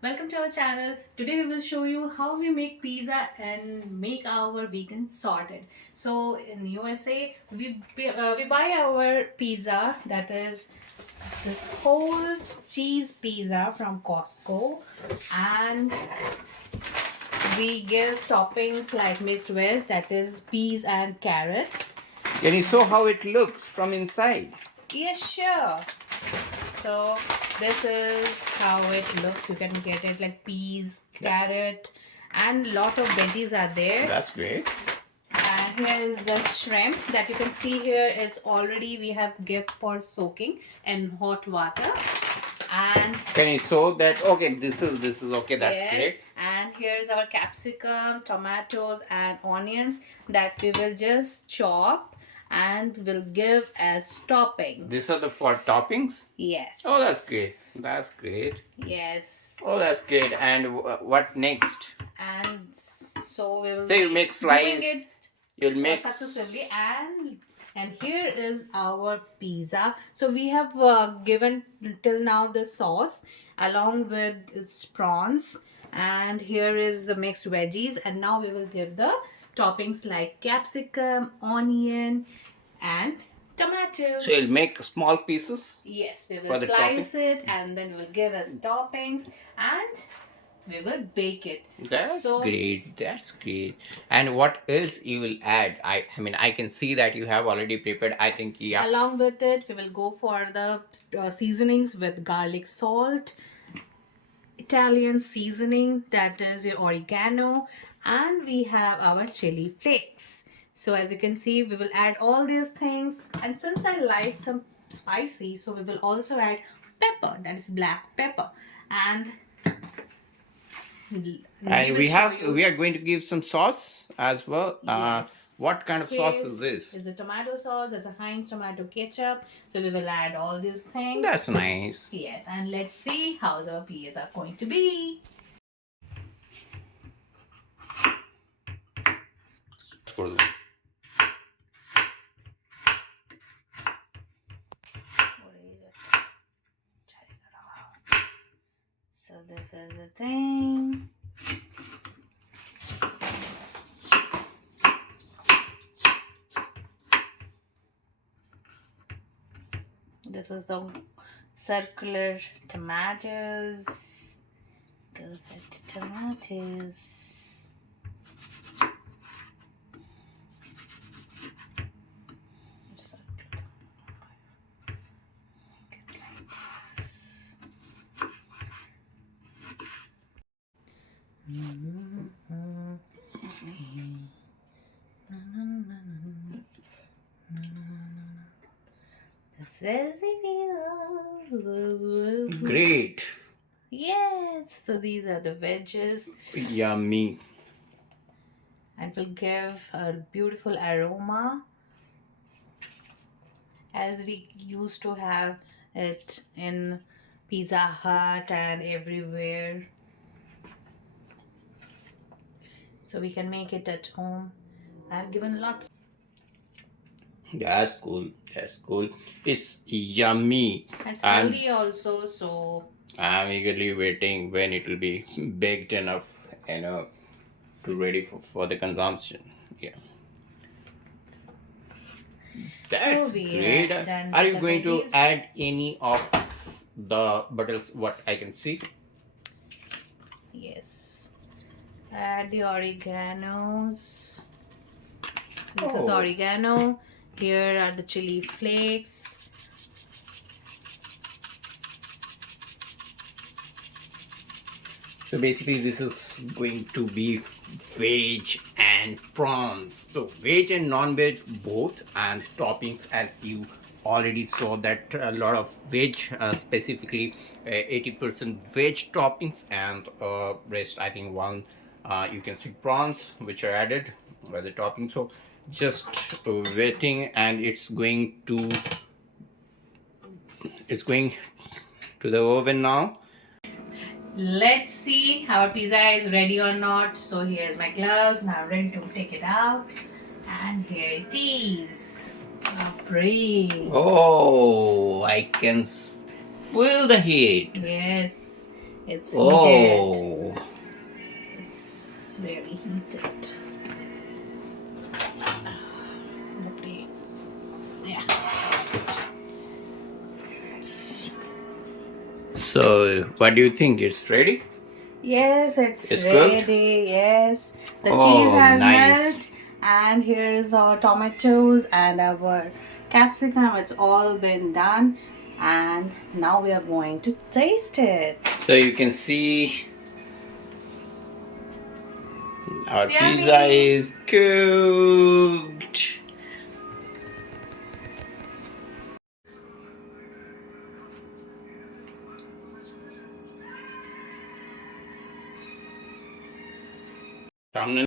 Welcome to our channel. Today we will show you how we make pizza and make our vegan sorted. So in USA, we buy our pizza, that is this whole cheese pizza from Costco, and we give toppings like mixed veg, that is peas and carrots. Can you show how it looks from inside? Yes, sure. So this is how it looks. You can get it like peas, carrot, and lot of veggies are there. That's great. And here is the shrimp that you can see here. It's already we have kept for soaking in hot water. And Can you show that? Okay, this is okay. That's yes, great. and here's our capsicum, tomatoes, and onions that we will just chop and will give as toppings. These are the for toppings. Yes. Oh, that's great. That's great. Yes. Oh, that's great. And what next? And so we will So you make slice. doing it You'll make. successively, and here is our pizza. So we have given till now the sauce along with its prawns, and here is the mixed veggies, and now we will give the toppings like capsicum, onion, and tomatoes. So you'll make small pieces. Yes, we For will the slice it and then we'll give us toppings and we will bake it. That's So great. That's great. And what else you will add? I mean I can see that you have already prepared. I think yeah. along with it, we will go for the seasonings with garlic salt, Italian seasoning, that is your oregano, and we have our chili flakes. So as you can see, we will add all these things, and since I like some spicy, so we will also add pepper, that is black pepper, and And we are going to give some sauce as well. Yes. What kind of sauce is this? It's a tomato sauce. It's a Heinz tomato ketchup. So we will add all these things. That's nice. Yes, and let's see how's our pizza going to be. So this is the thing. This is the circular tomatoes. Go back to tomatoes. This recipe. Great. Yes, so these are the veggies Yummy. and will give a beautiful aroma as we used to have it in Pizza Hut and everywhere. So we can make it at home. I've given lots. That's cool. That's cool. It's yummy. It's I'm, healthy also, so I'm eagerly waiting when it will be baked enough, to ready for the consumption. Yeah. That's we great. have done Are with you the going to veggies. add any of the butters? What I can see. yes. Add the oreganos. This is the Oh. oregano. Here are the chili flakes. So basically, this is going to be veg and prawns. So veg and non-veg both, and toppings as you already saw that a lot of veg, specifically 80% veg toppings, and rest I think one you can see prawns which are added as a topping. So just waiting, and it's going to the oven now. Let's see our pizza is ready or not. So here's my gloves. Now I'm ready to take it out. And here it is. How pretty. Oh, I can feel the heat. Yes. It's heated. Oh, It's very heated. Okay. Yeah. so what do you think? It's ready? Yes, it's It's cooked? ready. Yes, the cheese Oh, has nice. melted, and here is our tomatoes and our capsicum. It's all been done, and now we are going to taste it. So you can see our It's pizza yummy. is cooked. Thumbnail